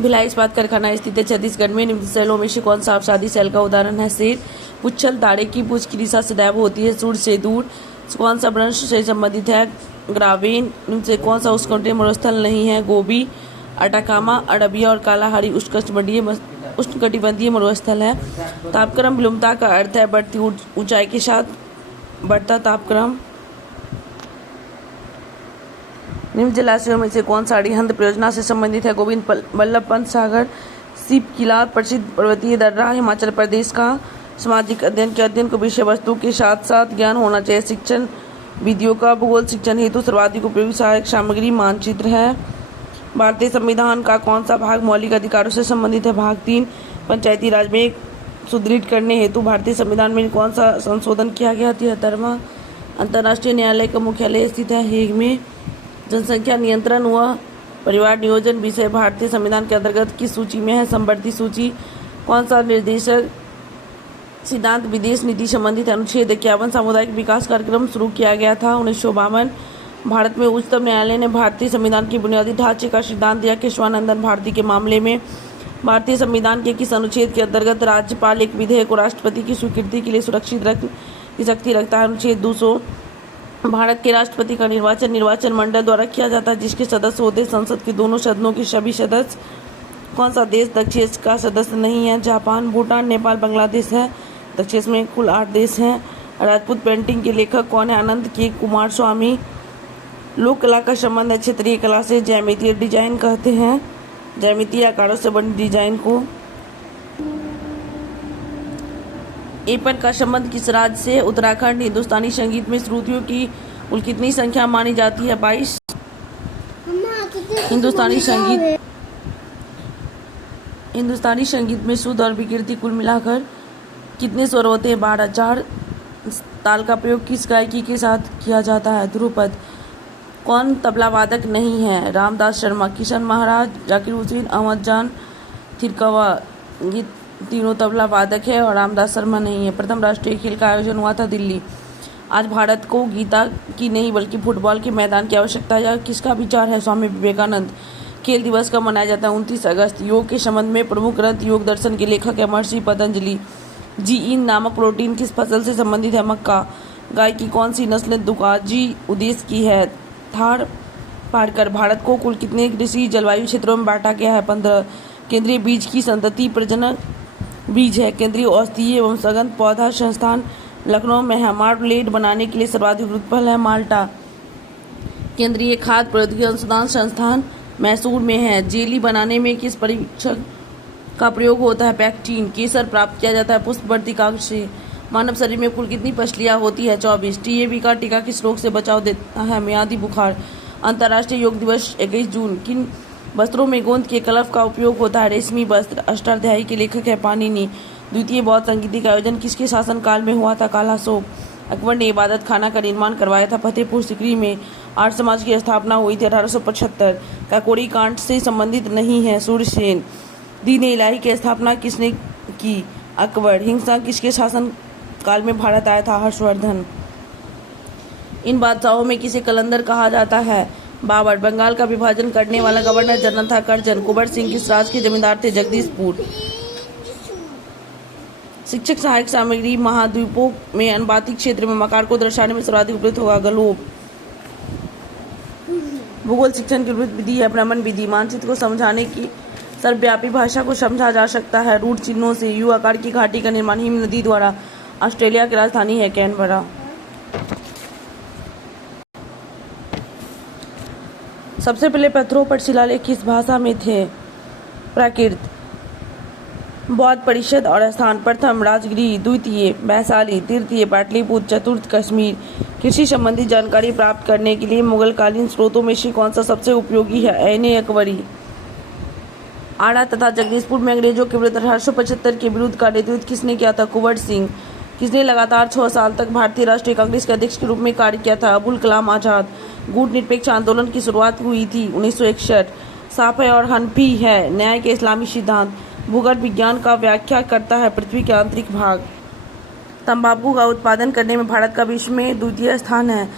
भिलाई इस्पात कारखाना स्थित है छत्तीसगढ़ में। निम्न सेलों में से कौन सा अवसादी सेल का उदाहरण है? शेर, पुच्छल, ताड़े की पूंछ की दिशा सदैव होती है सूर्य से दूर। कौन सा वृक्ष से संबंधित है? ग्रावेन। निम्न से कौन सा उष्णकटिबंधीय मरुस्थल नहीं है? गोबी, अटाकामा, अरबिया और कालाहारी उष्णकटिबंधीय मरुस्थल है। तापक्रम विलुप्तता का अर्थ है बढ़ती ऊंचाई के साथ बढ़ता तापक्रम। निम्न जलाशयों में से कौन सा अरिहंत परियोजना से संबंधित है? गोविंद वल्लभ पंत सागर, सीप किला, प्रसिद्ध पर्वतीय दर्रा, हिमाचल प्रदेश का। सामाजिक अध्ययन के अध्ययन को विषय वस्तु के साथ साथ ज्ञान होना चाहिए। शिक्षण विधियों का भूगोल शिक्षण हेतु सर्वाधिक उपयोगी सहायक सामग्री मानचित्र है। भारतीय संविधान का कौन सा भाग मौलिक अधिकारों से संबंधित है? भाग 3। पंचायती राज में सुदृढ़ करने हेतु भारतीय संविधान में कौन सा संशोधन किया गया? 73वां। अंतर्राष्ट्रीय न्यायालय का मुख्यालय स्थित है हेग में। जनसंख्या नियंत्रण व परिवार नियोजन विषय भारतीय संविधान के अंतर्गत किस सूची में है? समवर्ती सूची। कौन सा निर्देशक सिद्धांत विदेश नीति संबंधित अनुच्छेद 51 सामुदायिक विकास कार्यक्रम शुरू किया गया था? 1952। भारत में उच्चतम न्यायालय ने भारतीय संविधान के बुनियादी ढांचे का सिद्धांत दिया। केशवानंदन भारती के मामले में भारतीय संविधान के किस अनुच्छेद के अंतर्गत राज्यपाल एक विधेयक को राष्ट्रपति की स्वीकृति के लिए सुरक्षित रखने की शक्ति रखता है? अनुच्छेद 200। भारत के राष्ट्रपति का निर्वाचन मंडल द्वारा किया जाता है जिसके सदस्य होते हैं संसद के दोनों सदनों के सभी सदस्य। कौन सा देश दक्षिण का सदस्य नहीं है? जापान, भूटान, नेपाल, बांग्लादेश है। दक्षिण में कुल 8 देश हैं। राजपूत पेंटिंग के लेखक कौन है? अनंत के कुमार स्वामी। लोक कला का संबंध है क्षेत्रीय कला से। ज्यामितीय डिजाइन कहते हैं ज्यामितीय आकारों से बनी डिजाइन को। एपन का संबंध किस राज्य से? उत्तराखंड। हिंदुस्तानी संगीत में श्रुतियों की कुल कितनी संख्या मानी जाती है? 22। हिंदुस्तानी संगीत में शुद्ध और विकृति कुल मिलाकर कितने स्वर होते हैं? 12। 4 ताल का प्रयोग किस गायकी के साथ किया जाता है? ध्रुपद। कौन तबला वादक नहीं है? रामदास शर्मा, किशन महाराज, जाकिर हुसैन, अहमद जान, थिरकवा। ये तीनों तबला वादक है और रामदास शर्मा नहीं है। प्रथम राष्ट्रीय खेल का आयोजन हुआ था दिल्ली। आज भारत को गीता की नहीं बल्कि फुटबॉल के मैदान की आवश्यकता है। यह किसका विचार है? स्वामी विवेकानंद। खेल दिवस का मनाया जाता है 29 अगस्त। योग के संबंध में प्रमुख ग्रंथ योग दर्शन के लेखक है महर्षि पतंजलि। जीइन नामक प्रोटीन किस फसल से संबंधित है? मक्का। गाय की कौन सी नस्ल दुगाजी उद्देश्य की है? थार पारकर। भारत को कुल कितने कृषि जलवायु क्षेत्रों में बांटा गया है? 15। केंद्रीय बीज की संतति प्रजनक बीज है। केंद्रीय औषधीय एवं सघन पौधा संस्थान लखनऊ में है। मार्मलेड बनाने के लिए सर्वाधिक उत्पन्न है माल्टा। केंद्रीय खाद्य प्रौद्योगिकी अनुसंधान संस्थान मैसूर में है। जेली बनाने में किस परीक्षक का प्रयोग होता है? पैक्टीन। केसर प्राप्त किया जाता है पुष्पवर्ती कागज से। मानव शरीर में कुल कितनी पसलियाँ होती है? 24। टीबी का टीका किस रोग से बचाव देता है? मियादी बुखार। अंतर्राष्ट्रीय योग दिवस 21 जून। किन वस्त्रों में गोंद के कलफ का उपयोग होता है? रेशमी वस्त्र। अष्टाध्यायी के लेखक है पाणिनि। द्वितीय बौद्ध संगीति का आयोजन किसके शासनकाल में हुआ था? काला अशोक। अकबर ने इबादत खाना का निर्माण करवाया था फतेहपुर सीकरी में। आर्य समाज की स्थापना हुई थी 1875। काकोरी कांड से संबंधित नहीं है? सूर्यसेन। दीन इलाही की स्थापना किसने की? अकबर। हिंसा किसके शासन काल में भारत आया था? हर्षवर्धन। इन बादशाहों में किसे कलंदर कहा जाता है? बाबर। बंगाल का विभाजन करने वाला गवर्नर जनरल था करजन। कुंवर सिंह किस राज्य के जमींदार थे? जगदीशपुर। शिक्षक सहायक सामग्री महाद्वीपों में अनुपातिक क्षेत्र में मकार को दर्शाने में सर्वाधिक उपयुक्त होगा? ग्लोब। भूगोल शिक्षण की विधि है भ्रमण विधि। मानचित्र को समझाने की सर्वव्यापी भाषा को समझा जा सकता है रूट चिन्हों से। यू आकार की घाटी का निर्माण हिम नदी द्वारा। ऑस्ट्रेलिया की राजधानी है कैनबरा। सबसे पहले पत्थरों पर शिलालेख किस भाषा में थे? प्राकृत। बौद्ध परिषद और स्थान: प्रथम राजगिरी, द्वितीय वैशाली, तृतीय पाटलिपुत्र, चतुर्थ कश्मीर। कृषि संबंधी जानकारी प्राप्त करने के लिए मुगलकालीन स्रोतों में से कौन सा सबसे उपयोगी है? ऐने अकबरी। आड़ा तथा जगदीशपुर में अंग्रेजों के विरुद्ध 1875 के विरुद्ध का नेतृत्व किसने किया था? कुंवर सिंह। किसने लगातार 6 साल तक भारतीय राष्ट्रीय कांग्रेस के अध्यक्ष के रूप में कार्य किया था? अबुल कलाम आजाद। गुट निरपेक्ष आंदोलन की शुरुआत हुई थी 1961। साफे और हनफी है न्याय के इस्लामी सिद्धांत। भूगर्भ विज्ञान का व्याख्या करता है पृथ्वी के आंतरिक भाग। तंबाकू का उत्पादन करने में भारत का विश्व में द्वितीय स्थान है।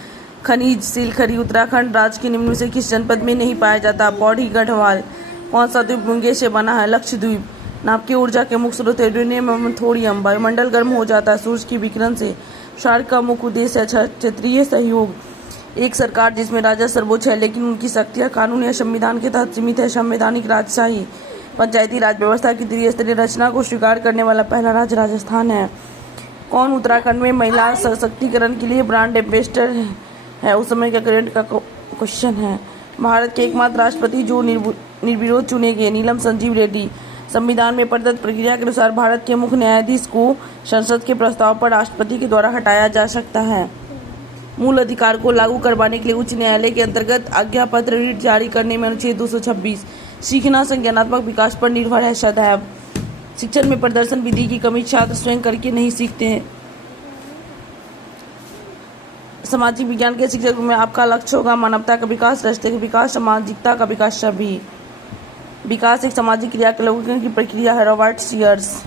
खनिज सिलखरी उत्तराखंड राज्य के निम्न में से किस जनपद में नहीं पाया जाता? पौड़ी गढ़वाल। कौन सा द्वीप मूंगे से बना है? लक्षद्वीप। नाभ की ऊर्जा के मुख्य स्रोत यूरेनियम एवं थोरियम। वायुमंडल गर्म हो जाता है सूरज की विकिरण से। सार्क का मुख्य उद्देश्य है क्षेत्रीय सहयोग। एक सरकार जिसमें राजा सर्वोच्च है लेकिन उनकी शक्तियां कानून या संविधान के तहत सीमित है। संवैधानिक राजशाही। पंचायती राज व्यवस्था की त्रिस्तरीय रचना को स्वीकार करने वाला पहला राज्य राजस्थान है। कौन उत्तराखंड में महिला सशक्तिकरण के लिए ब्रांड एम्बेसडर है? उस समय का करंट का क्वेश्चन है। भारत के एकमात्र राष्ट्रपति जो निर्विरोध चुने गए, नीलम संजीव रेड्डी। संविधान में प्रदत्त प्रक्रिया के अनुसार भारत के मुख्य न्यायाधीश को संसद के प्रस्ताव पर राष्ट्रपति के द्वारा हटाया जा सकता है। मूल अधिकार को लागू करवाने के लिए उच्च न्यायालय के अंतर्गत आज्ञा पत्र रीट जारी करने में अनुच्छेद 226। सीखना संज्ञानात्मक विकास पर निर्भर है सदैव। शिक्षण में प्रदर्शन विधि की कमी, छात्र स्वयं करके नहीं सीखते हैं। सामाजिक विज्ञान के शिक्षक में आपका लक्ष्य होगा मानवता का विकास, राष्ट्र का विकास, सामाजिकता का विकास। सभी विकास एक सामाजिक क्रियाकलापों की प्रक्रिया है। Robert seers.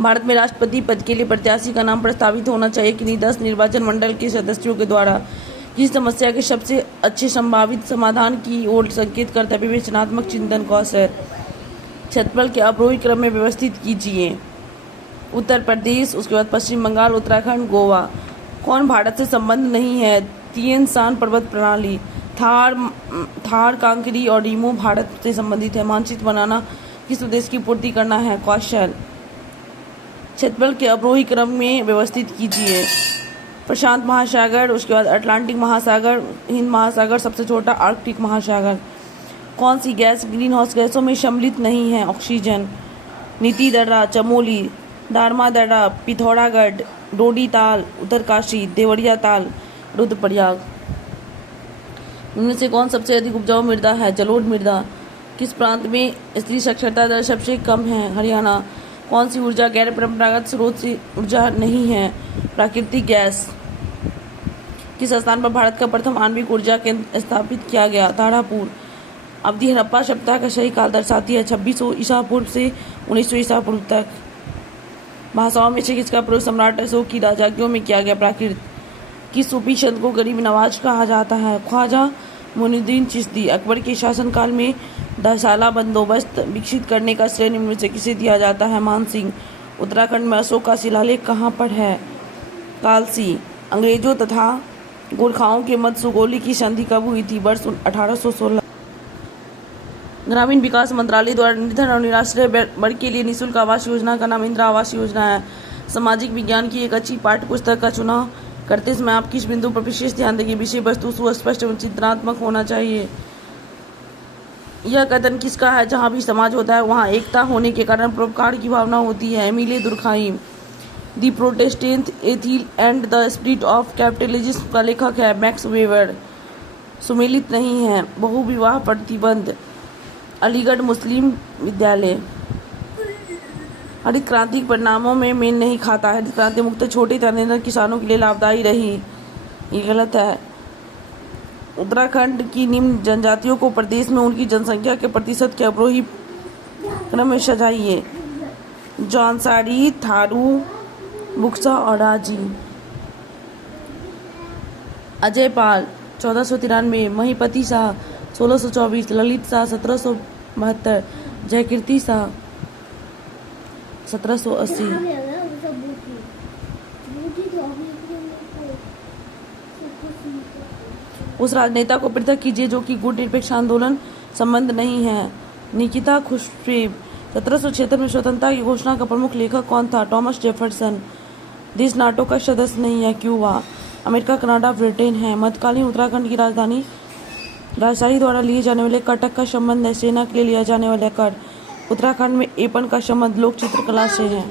भारत में राष्ट्रपति पद के लिए प्रत्याशी का नाम प्रस्तावित होना चाहिए कि नहीं? 10 निर्वाचन मंडल के सदस्यों के द्वारा। किस समस्या के सबसे अच्छे संभावित समाधान की ओर संकेत करता है? विवेचनात्मक चिंतन कौशल। क्षेत्रफल के अवरोही क्रम में व्यवस्थित कीजिए। उत्तर प्रदेश, उसके बाद पश्चिम बंगाल, उत्तराखंड, गोवा। कौन भारत से संबंध नहीं है? तिएन शान पर्वत प्रणाली। थार कांकरी और रीमो भारत से संबंधित है। मानचित्र बनाना किस उद्देश्य की पूर्ति करना है? कौशल। क्षेत्रफल के अवरोही क्रम में व्यवस्थित कीजिए। प्रशांत महासागर, उसके बाद अटलांटिक महासागर, हिंद महासागर, सबसे छोटा आर्कटिक महासागर। कौन सी गैस ग्रीन हाउस गैसों में सम्मिलित नहीं है? ऑक्सीजन। नीति दर्रा, चमोली, दारमा दर्रा, पिथौरागढ़, डोडी ताल, उत्तरकाशी, देवरिया ताल, रुद्रप्रयाग। इनमें से कौन सबसे अधिक उपजाऊ मृदा है? जलोढ़ मृदा। किस प्रांत में स्त्री साक्षरता दर सबसे कम है? हरियाणा। कौन सी ऊर्जा गैर परंपरागत स्रोत से ऊर्जा नहीं है? प्राकृतिक गैस। किस स्थान पर भारत का प्रथम आणविक ऊर्जा केंद्र स्थापित किया गया? तारापुर। अवधि हड़प्पा सभ्यता का सही काल दर्शाती है। 2600 ईसा पूर्व से 1900 ईसा पूर्व तक। भाषाओं में से किसका प्रयोग सम्राट अशोक की राजधानियों में किया गया? प्राकृत। किस सूफी संत को गरीब नवाज कहा जाता है? ख्वाजा मोइनुद्दीन चिश्ती। अकबर के शासनकाल में 10 साला बंदोबस्त विकसित करने का श्रेय निम्न में से किसे दिया जाता है? मान सिंह। उत्तराखंड में अशोक का शिलालेख कहाँ पर है? कालसी। अंग्रेजों तथा गोरखाओं के मध्य सुगौली की संधि कब हुई थी? वर्ष 1816। ग्रामीण विकास मंत्रालय द्वारा निर्धन और निराश्रय वर्ग के लिए निःशुल्क आवास योजना का नाम इंदिरा आवास योजना है। सामाजिक विज्ञान की एक अच्छी पाठ्य पुस्तक का चुनाव करते समय आप किस बिंदु पर विशेष ध्यान देंगे? विषय वस्तु सुस्पष्ट एवं चित्रात्मक होना चाहिए। यह कथन किसका है? जहाँ भी समाज होता है वहाँ एकता होने के कारण परोपकार की भावना होती है। Emile Durkheim. The Protestant ethic and the spirit of capitalism का लेखक है मैक्स वेबर। सुमेलित नहीं है। बहुविवाह प्रतिबंध। अलीगढ़ मुस्लिम विद्यालय। हरित क्रांति के परिणामों में मेल नहीं खाता है। हरित क्रांति मुक्त छोटे तनेदार किसानों के लिए लाभदायी रही। ये गलत है। उत्तराखंड की निम्न जनजातियों को प्रदेश में उनकी जनसंख्या के प्रतिशत के अवरोही क्रम में सजाइए। जौनसारी, थारू, बुक्सा और राजी। अजय पाल 1493, महिपति शाह 1624, ललित शाह 1772, जयकीर्ति शाह 1780। उस राजनेता को पृथक कीजिए जो कि गुट निरपेक्ष आंदोलन संबंध नहीं है। निकिता खुशफेब। 1776 में स्वतंत्रता की घोषणा का प्रमुख लेखक कौन था? Thomas Jefferson. देश नाटो का सदस्य नहीं है। क्यूबा। अमेरिका, कनाडा, ब्रिटेन है। मध्यकालीन उत्तराखंड की राजधानी राजशाही द्वारा लिए जाने वाले कटक का संबंध है। सेना के लिए लिया जाने वाला कर। उत्तराखंड में एपन का संबंध लोक चित्रकला से है।